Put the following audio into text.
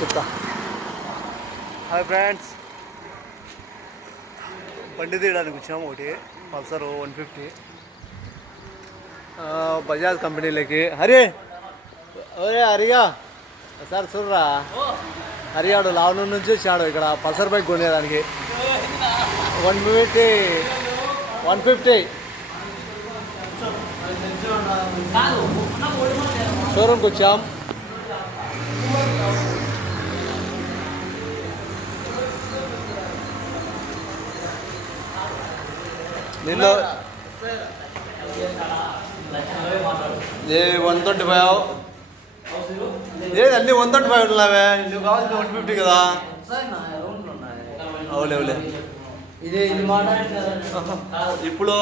చెప్తా. Hi friends, బండి తీయడానికి వచ్చాము. ఒకటి పల్సర్ 150 బజాజ్ కంపెనీలకి. హరి ఒరే హరియా సార్ చూడరా, హరియాడు లావనూరు నుంచి వచ్చాడు ఇక్కడ పల్సర్ బైక్ కొనేదానికి. 150 షోరూమ్కి వచ్చాం. దీనిలో 125 ఏది అన్నీ 125 ఉన్నావే, నువ్వు కావాల్సింది 150 కదా. అవులే ఇప్పుడు